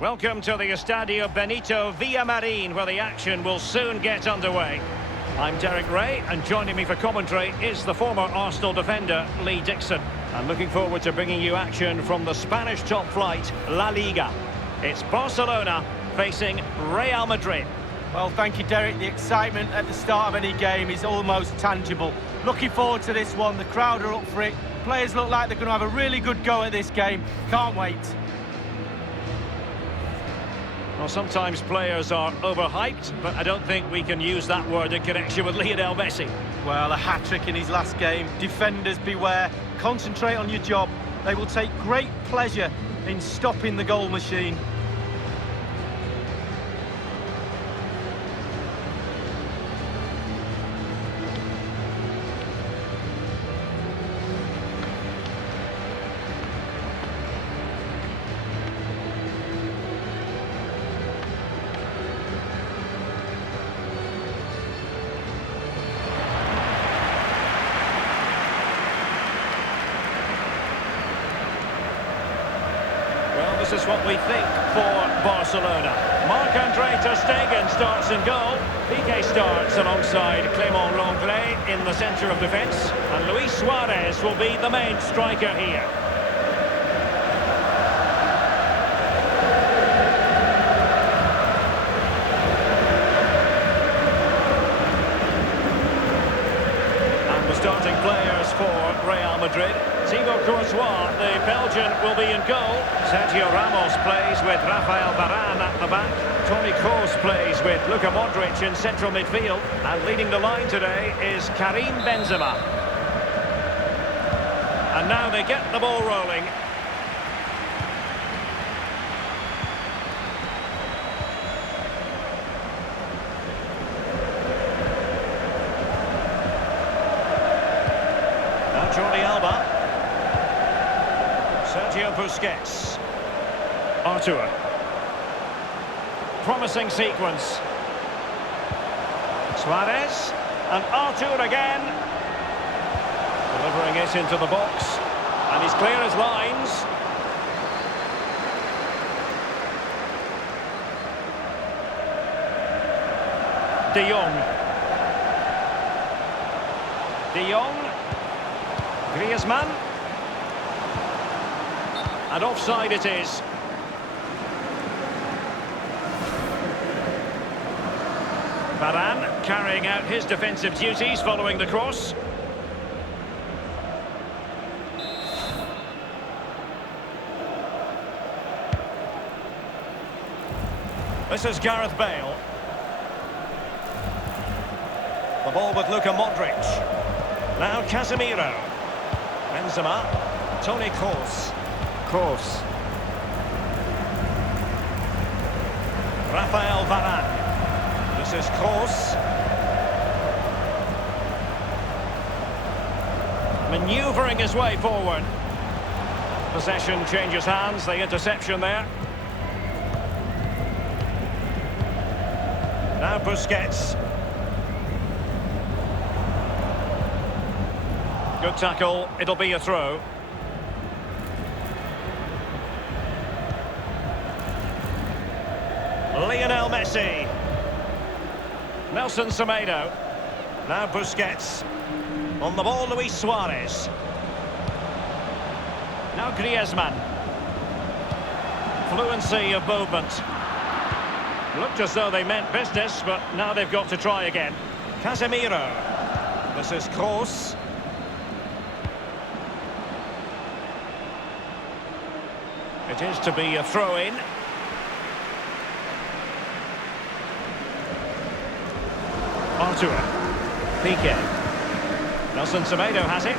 Welcome to the Estadio Benito Villamarin, where the action will soon get underway. I'm Derek Ray, and joining me for commentary is the former Arsenal defender, Lee Dixon. I'm looking forward to bringing you action from the Spanish top flight, La Liga. It's Barcelona facing Real Madrid. Well, thank you, Derek. The excitement at the start of any game is almost tangible. Looking forward to this one. The crowd are up for it. Players look like they're going to have a really good go at this game. Can't wait. Well, sometimes players are overhyped, but I don't think we can use that word in connection with Lionel Messi. Well, a hat-trick in his last game. Defenders, beware. Concentrate on your job. They will take great pleasure in stopping the goal machine. This is what we think for Barcelona. Marc-Andre ter Stegen starts in goal. Piqué starts alongside Clément Lenglet in the centre of defence. And Luis Suarez will be the main striker here. And the starting players for Real Madrid. Thibaut Courtois, the Belgian, will be in goal. Sergio Ramos plays with Rafael Varane at the back. Toni Kroos plays with Luka Modric in central midfield. And leading the line today is Karim Benzema. And now they get the ball rolling. Now Jordi Alba. Sergio Busquets. Artur. Promising sequence. Suarez. And Artur again. Delivering it into the box. And he's clear as lines. De Jong. De Jong. Griezmann. And offside it is. Varane carrying out his defensive duties following the cross. This is Gareth Bale. The ball with Luka Modric. Now Casemiro. Benzema. Toni Kroos. Kroos. Rafael Varane. This is Kroos. Manoeuvring his way forward. Possession changes hands, the interception there. Now Busquets. Good tackle, it'll be a throw. Lionel Messi. Nelson Semedo. Now Busquets. On the ball, Luis Suarez. Now Griezmann. Fluency of movement. Looked as though they meant business, but now they've got to try again. Casemiro. This is Kroos. It is to be a throw-in. Artur. Piqué. Nelson Semedo has it.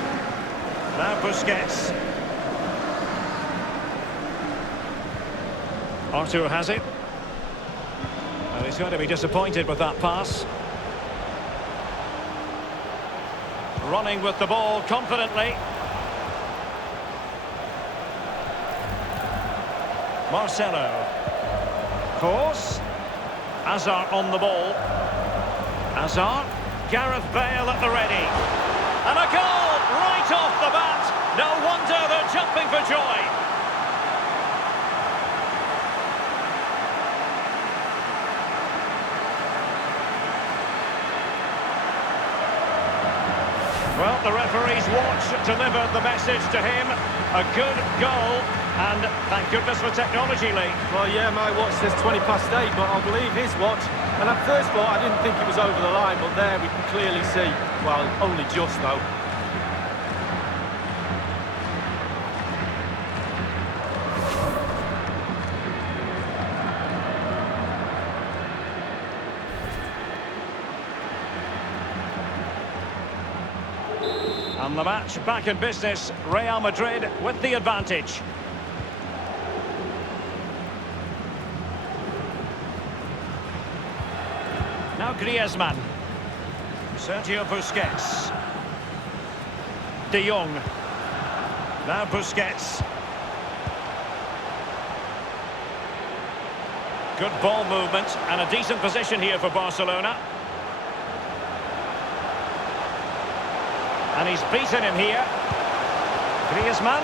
Now Busquets. Artur has it. Well, he's going to be disappointed with that pass. Running with the ball confidently. Marcelo. Kroos. Hazard on the ball. Hazard. Gareth Bale at the ready. And a goal right off the bat. No wonder they're jumping for joy. But the referee's watch delivered the message to him. A good goal, and thank goodness for technology, Lee. Well, yeah, my watch says 8:20, but I'll believe his watch. And at first thought, I didn't think it was over the line, but there we can clearly see. Well, only just, though. And the match back in business. Real Madrid with the advantage. Now Griezmann. Sergio Busquets. De Jong. Now Busquets. Good ball movement and a decent position here for Barcelona. And he's beaten him here. Griezmann.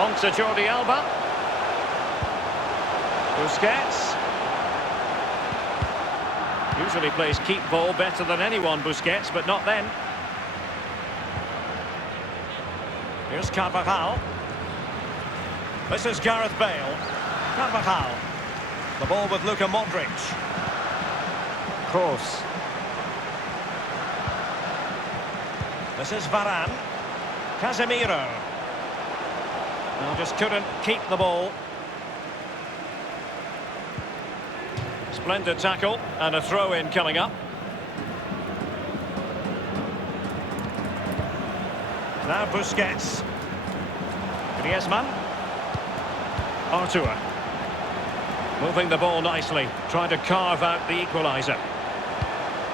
On to Jordi Alba. Busquets. Usually plays keep ball better than anyone, Busquets, but not then. Here's Carvajal. This is Gareth Bale. Carvajal. The ball with Luka Modric. Kroos. This is Varane. Casemiro. Well, just couldn't keep the ball. Splendid tackle and a throw-in coming up. Now Busquets. Griezmann. Artur. Moving the ball nicely, trying to carve out the equalizer.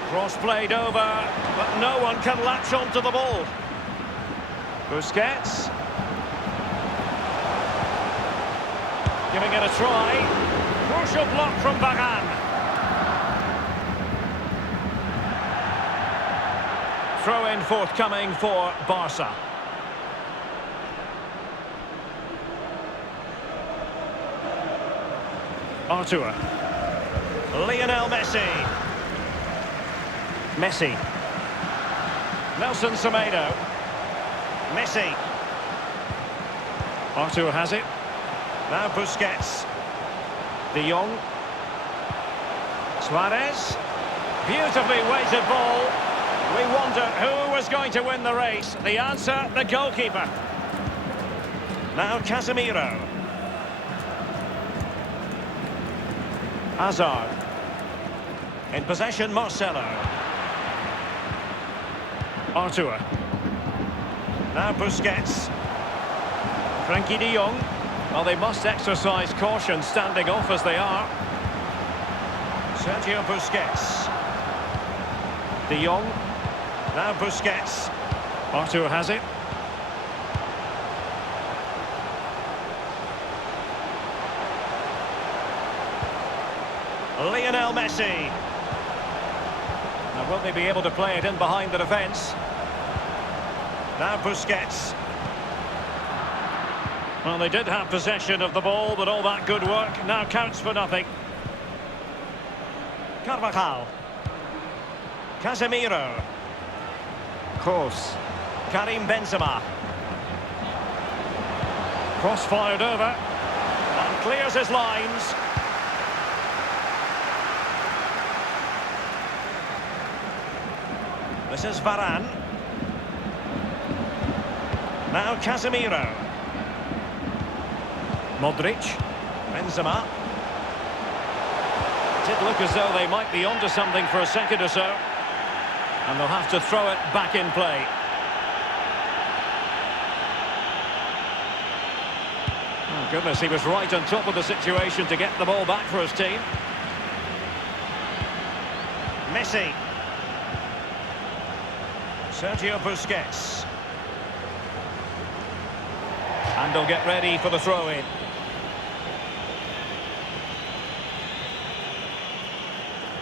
Cross played over, but no one can latch onto the ball. Busquets. Giving it a try. Crucial block from Varane. Throw-in forthcoming for Barca. Artur. Lionel Messi. Messi. Nelson Semedo. Messi. Artur has it. Now Busquets. De Jong. Suarez. Beautifully weighted ball. We wonder who was going to win the race. The answer, the goalkeeper. Now Casemiro. Hazard. In possession, Marcelo. Artur. Now Busquets. Frankie de Jong. Well, they must exercise caution standing off as they are. Sergio Busquets. De Jong. Now Busquets. Artur has it. Lionel Messi. Now, will they be able to play it in behind the defence? Now Busquets. Well, they did have possession of the ball, but all that good work now counts for nothing. Carvajal. Casemiro. Kroos. Karim Benzema. Cross fired over. And clears his lines. This is Varane. Now Casemiro. Modric. Benzema. It did look as though they might be onto something for a second or so. And they'll have to throw it back in play. Oh, goodness, he was right on top of the situation to get the ball back for his team. Messi. Sergio Busquets. And they'll get ready for the throw-in.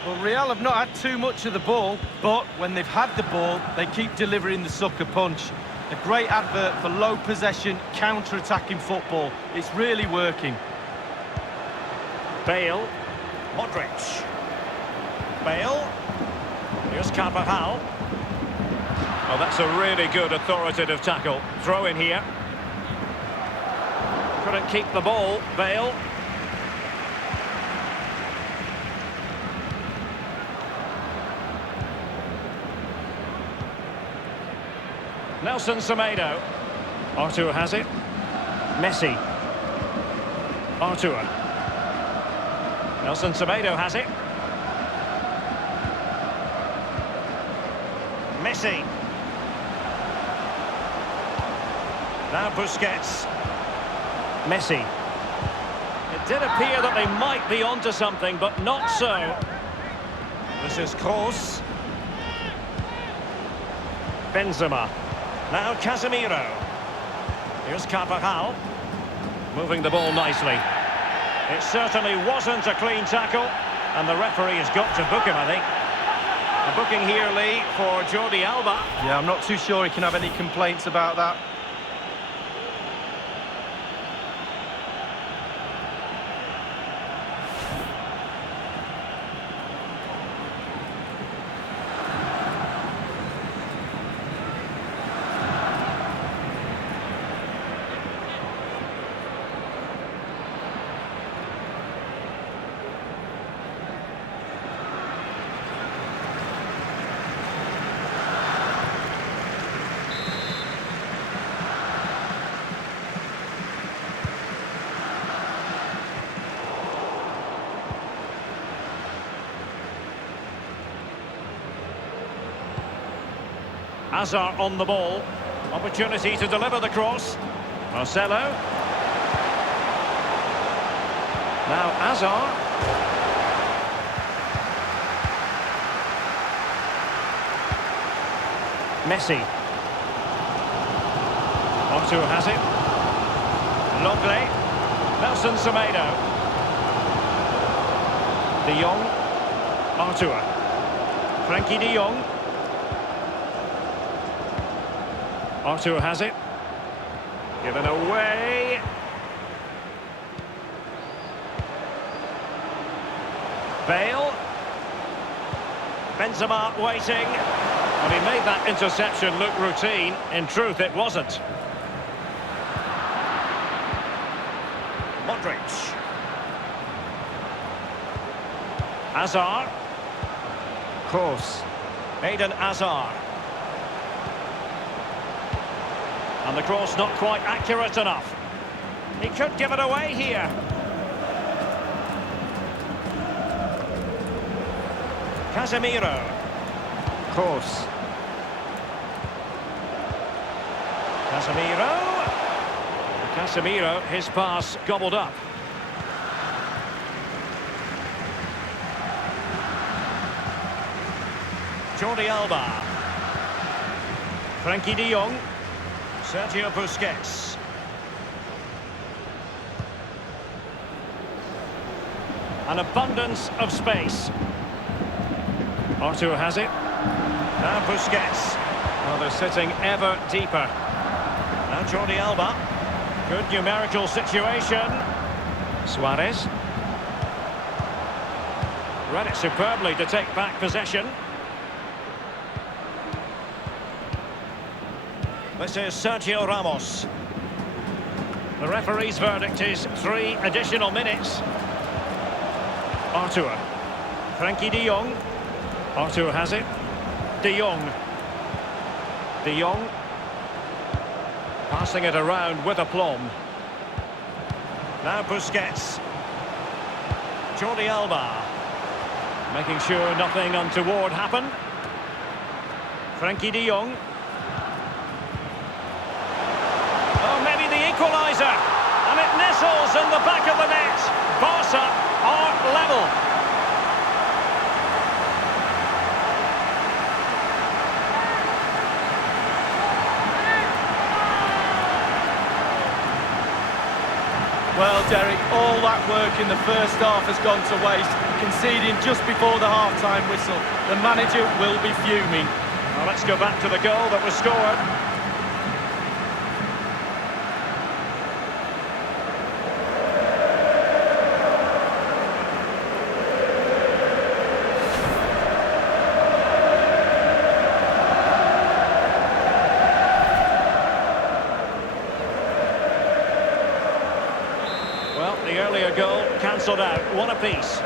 Well, Real have not had too much of the ball, but when they've had the ball, they keep delivering the sucker punch. A great advert for low possession, counter-attacking football. It's really working. Bale. Modric. Bale. Here's Carvajal. Oh, that's a really good authoritative tackle. Throw in here. Couldn't keep the ball, Bale. Nelson Semedo. Artur has it. Messi. Artur. Nelson Semedo has it. Messi. Now Busquets. Messi. It did appear that they might be onto something, but not so. This is Kroos. Benzema. Now Casemiro. Here's Carvajal. Moving the ball nicely. It certainly wasn't a clean tackle, and the referee has got to book him, I think. A booking here, Lee, for Jordi Alba. Yeah, I'm not too sure he can have any complaints about that. Hazard on the ball. Opportunity to deliver the cross. Marcelo. Now Hazard. Messi. Artur has it. Longley. Nelson Semedo. De Jong. Artur. Frankie de Jong. Artur has it. Given away. Bale. Benzema waiting. And he made that interception look routine. In truth, it wasn't. Modric. Hazard. Kroos. Eden Hazard. And the cross not quite accurate enough. He could give it away here. Casemiro. Kroos. Casemiro. Casemiro, his pass gobbled up. Jordi Alba. Frankie de Jong. Sergio Busquets. An abundance of space. Artur has it. Now Busquets. Well, they're sitting ever deeper. Now Jordi Alba. Good numerical situation. Suarez. Read it superbly to take back possession. This is Sergio Ramos. The referee's verdict is 3 additional minutes. Artur. Frankie de Jong. Artur has it. De Jong. De Jong. Passing it around with aplomb. Now Busquets. Jordi Alba. Making sure nothing untoward happened. Frankie de Jong. Equalizer, and it nestles in the back of the net. Barca are level. Well, Derek, all that work in the first half has gone to waste, conceding just before the half-time whistle. The manager will be fuming. Well, let's go back to the goal that was scored. The earlier goal cancelled out. One apiece.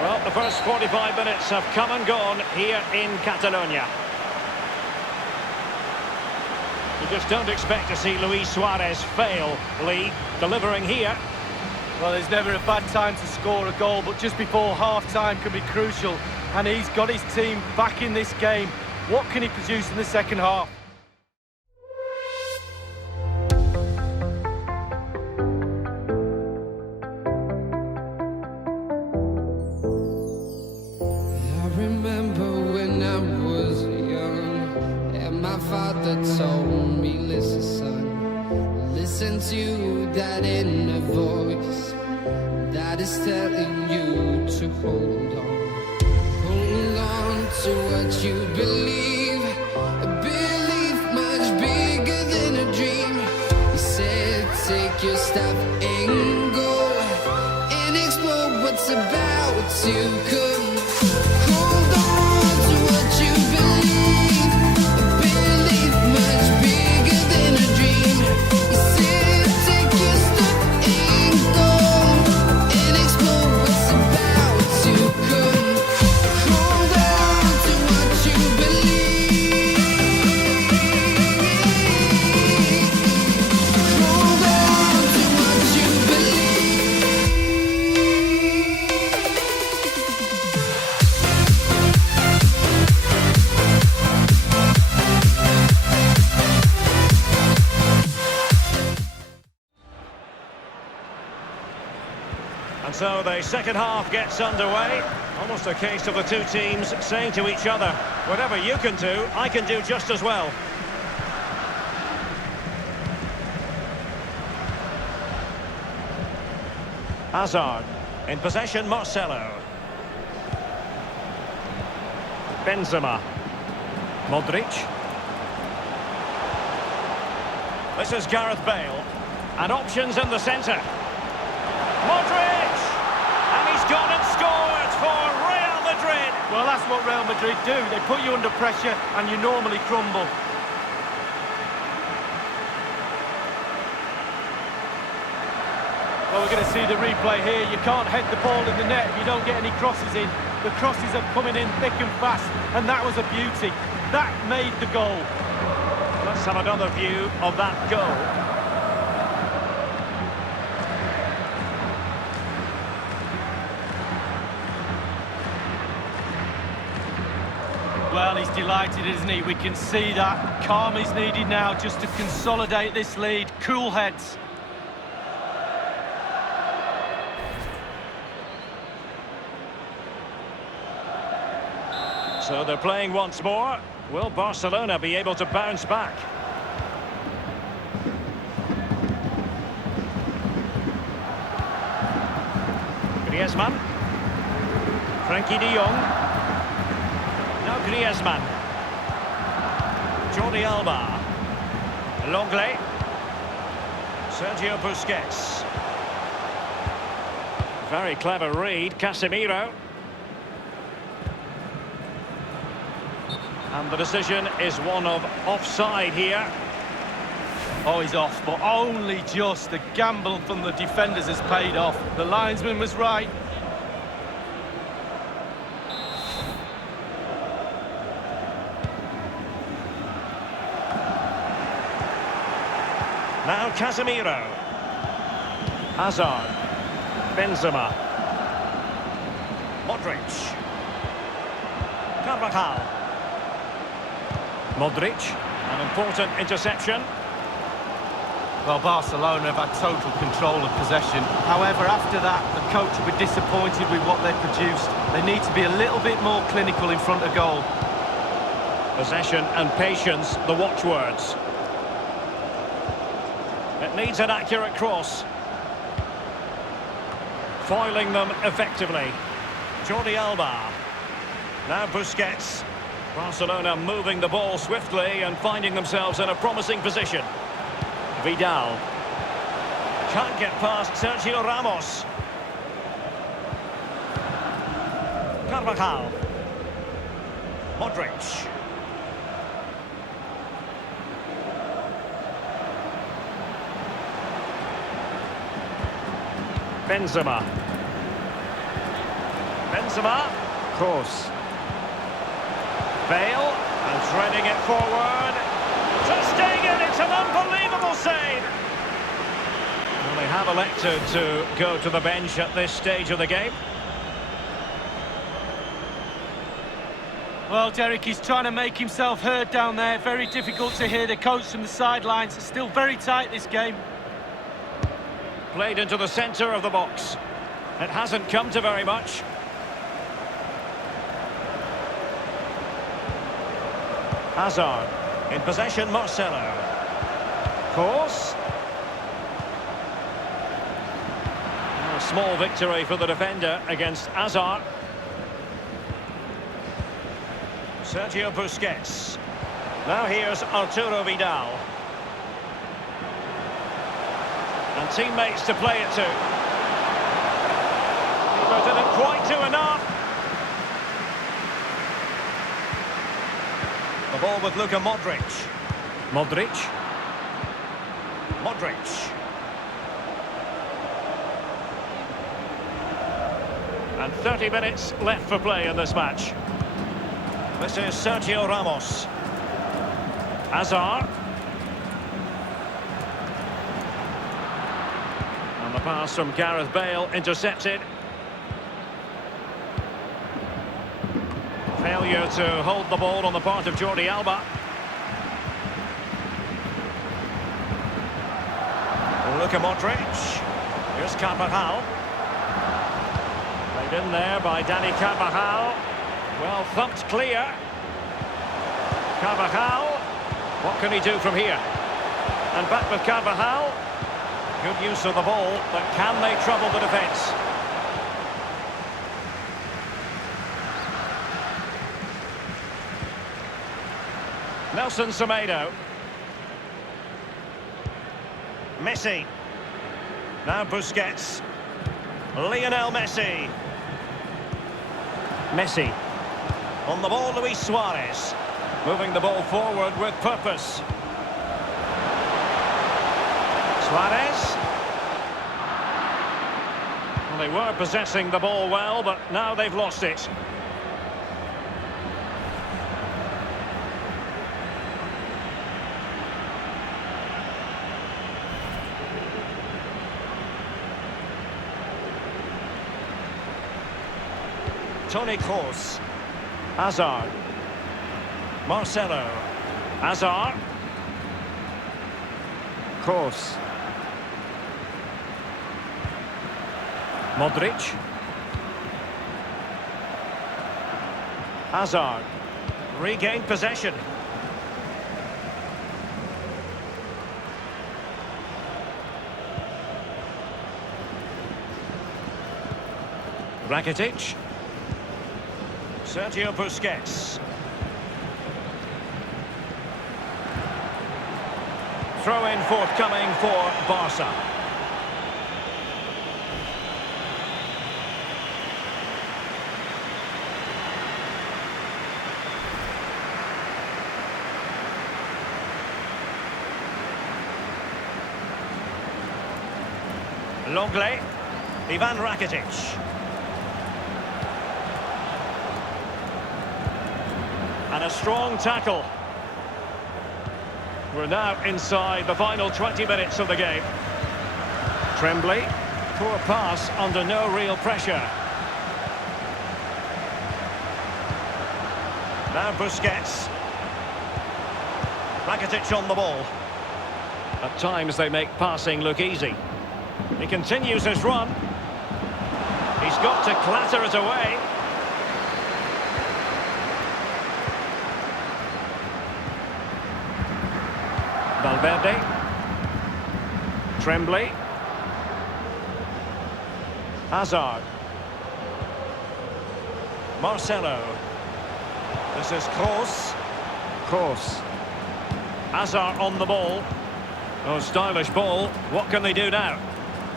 Well, the first 45 minutes have come and gone here in Catalonia. You just don't expect to see Luis Suarez fail, Lee, delivering here. Well, there's never a bad time to score a goal, but just before half-time can be crucial. And he's got his team back in this game. What can he produce in the second half? I remember when I was young, and my father told me, listen, son, listen to that inner voice that is telling you to hold on. Hold on to what you believe, a belief much bigger than a dream. He said, take your step and go and explore what's about to come. Hold on to what you believe, a belief much bigger than a dream. He said, take your step and go and explore what's about to come. Hold on to what you believe. Hold on to what you believe. And so the second half gets underway. Almost a case of the two teams saying to each other, whatever you can do, I can do just as well. Hazard. In possession, Marcelo. Benzema. Modric. This is Gareth Bale. And options in the centre. Modric! And he's gone and scored for Real Madrid. Well, that's what Real Madrid do. They put you under pressure and you normally crumble. Well, we're going to see the replay here. You can't head the ball in the net if you don't get any crosses in. The crosses are coming in thick and fast, and that was a beauty. That made the goal. Let's have another view of that goal. Well, he's delighted, isn't he? We can see that. Calm is needed now just to consolidate this lead. Cool heads. So they're playing once more. Will Barcelona be able to bounce back? Griezmann. Frankie de Jong. Now Griezmann. Jordi Alba. Longley. Sergio Busquets. Very clever read, Casemiro. And the decision is one of offside here. Oh, he's off, but only just. The gamble from the defenders has paid off. The linesman was right. Now Casemiro. Hazard. Benzema. Modric. Carvajal. Modric. An important interception. Well, Barcelona have had total control of possession. However, after that, the coach will be disappointed with what they've produced. They need to be a little bit more clinical in front of goal. Possession and patience, the watchwords. It needs an accurate cross. Foiling them effectively. Jordi Alba. Now Busquets. Barcelona moving the ball swiftly and finding themselves in a promising position. Vidal. Can't get past Sergio Ramos. Carvajal. Modric. Benzema. Benzema. Kroos. Bale. And threading it forward. Ter Stegen, it's an unbelievable save. Well, they have elected to go to the bench at this stage of the game. Well, Derek, he's trying to make himself heard down there. Very difficult to hear the coach from the sidelines. It's still very tight, this game. Played into the centre of the box. It hasn't come to very much. Hazard. In possession, Marcelo. Kroos. A small victory for the defender against Hazard. Sergio Busquets. Now here's Arturo Vidal. And teammates to play it to. He didn't quite do enough. The ball with Luka Modric. Modric. Modric. And 30 minutes left for play in this match. This is Sergio Ramos. Hazard. And the pass from Gareth Bale intercepted. Failure to hold the ball on the part of Jordi Alba. Luka Modric. Here's Carvajal. Played in there by Dani Carvajal. Well thumped clear. Carvajal. What can he do from here? And back with Carvajal. Good use of the ball, but can they trouble the defence? Nelson Semedo. Messi. Now Busquets. Lionel Messi. Messi. On the ball, Luis Suarez. Moving the ball forward with purpose. Suarez. Well, they were possessing the ball well, but now they've lost it. Toni Kroos. Hazard. Marcelo. Hazard. Kroos. Modric. Hazard. Regained possession. Rakitic. Sergio Busquets. Throw-in forthcoming for Barca. Longley. Ivan Rakitic. And a strong tackle. We're now inside the final 20 minutes of the game. Tremblay. Poor pass under no real pressure. Now Busquets. Rakitic on the ball. At times they make passing look easy. He continues his run. He's got to clatter it away. Valverde. Tremblay. Hazard. Marcelo. This is Kroos. Kroos. Hazard on the ball. Oh, stylish ball. What can they do now?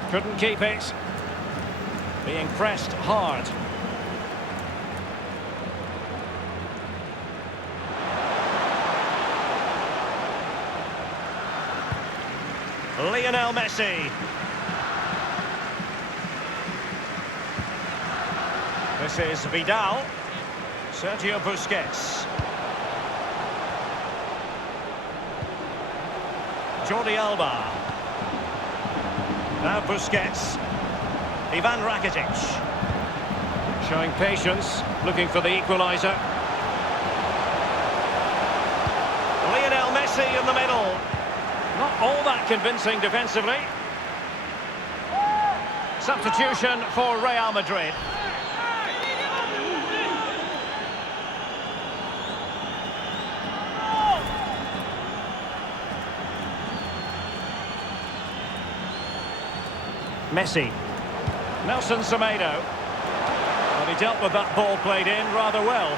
Couldn't keep it. Being pressed hard. Lionel Messi. This is Vidal. Sergio Busquets. Jordi Alba. Now Busquets. Ivan Rakitic. Showing patience, looking for the equalizer. Lionel Messi in the middle. Not all that convincing defensively. Substitution for Real Madrid. Messi. Nelson Semedo. Well, he dealt with that ball played in rather well.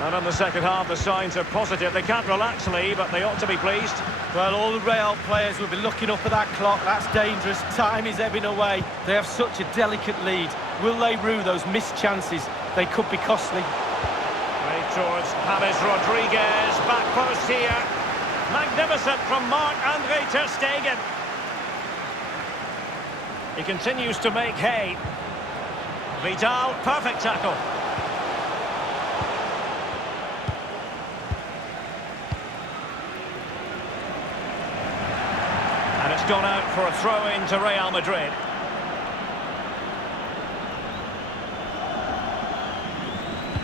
And in the second half, the signs are positive. They can't relax, Lee, but they ought to be pleased. Well, all the Real players will be looking up at that clock. That's dangerous. Time is ebbing away. They have such a delicate lead. Will they rue those missed chances? They could be costly. Right towards James Rodriguez. Back post here. Magnificent from Marc-Andre ter Stegen. He continues to make hay. Vidal, perfect tackle. And it's gone out for a throw-in to Real Madrid.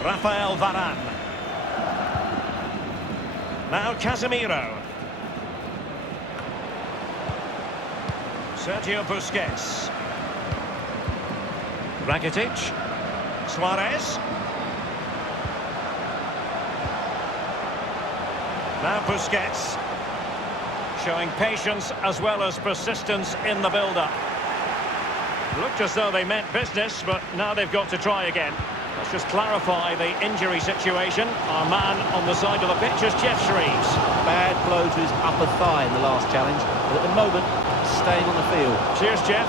Rafael Varane. Now Casemiro. Sergio Busquets. Rakitic. Suarez. Now Busquets. Showing patience as well as persistence in the build-up. Looked as though they meant business, but now they've got to try again. Let's just clarify the injury situation. Our man on the side of the pitch is Jeff Shreves. Bad blow to his upper thigh in the last challenge, but at the moment, staying on the field. Cheers, Jeff.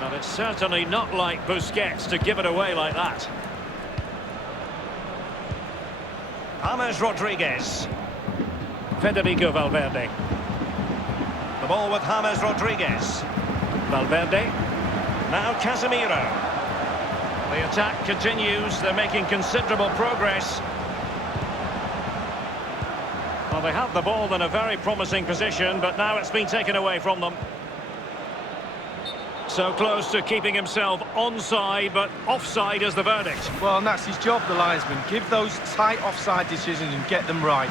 But it's certainly not like Busquets to give it away like that. James Rodriguez. Federico Valverde. The ball with James Rodriguez. Valverde. Now Casemiro. The attack continues. They're making considerable progress. Well, they have the ball in a very promising position, but now it's been taken away from them. So close to keeping himself onside, but offside is the verdict. Well, and that's his job, the linesman. Give those tight offside decisions and get them right.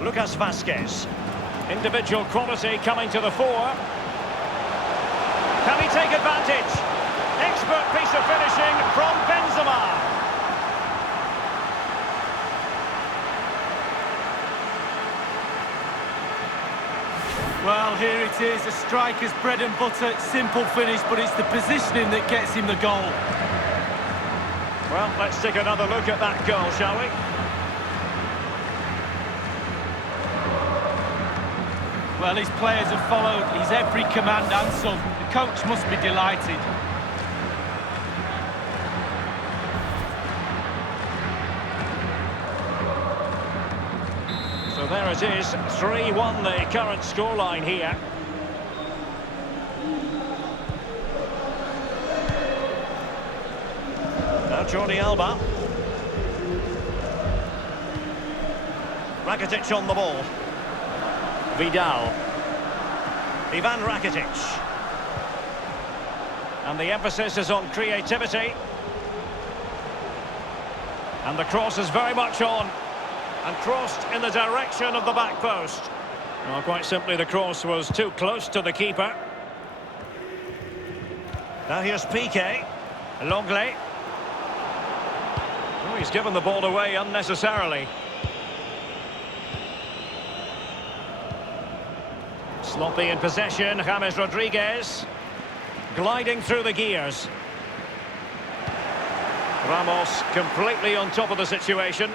Lucas Vazquez. Individual quality coming to the fore. Can he take advantage? Expert piece of finishing from Benzema. Well, here it is, a striker's bread and butter, simple finish, but it's the positioning that gets him the goal. Well, let's take another look at that goal, shall we? Well, his players have followed his every command and some. The coach must be delighted. So there it is, 3-1 the current scoreline here. Now Jordi Alba. Rakitic on the ball. Vidal. Ivan Rakitic. And the emphasis is on creativity. And the cross is very much on. And crossed in the direction of the back post. Well, quite simply, the cross was too close to the keeper. Now here's Piqué. Longley. Oh, he's given the ball away unnecessarily. Sloppy in possession, James Rodriguez. Gliding through the gears. Ramos completely on top of the situation.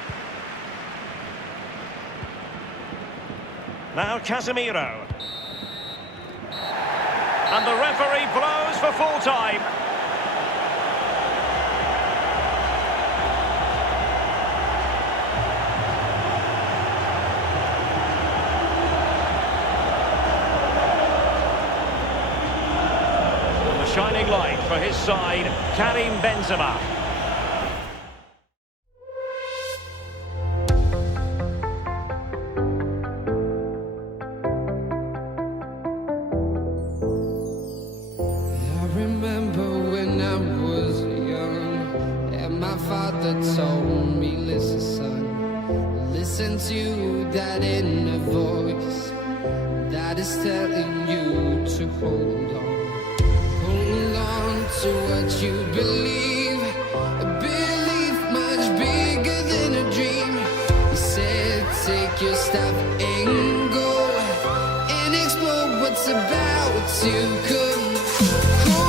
Now Casemiro. And the referee blows for full time. And the shining light for his side, Karim Benzema. Father told me, listen son, listen to that inner voice that is telling you to hold on to what you believe, a belief much bigger than a dream. He said take your step and go and explore what's about to come.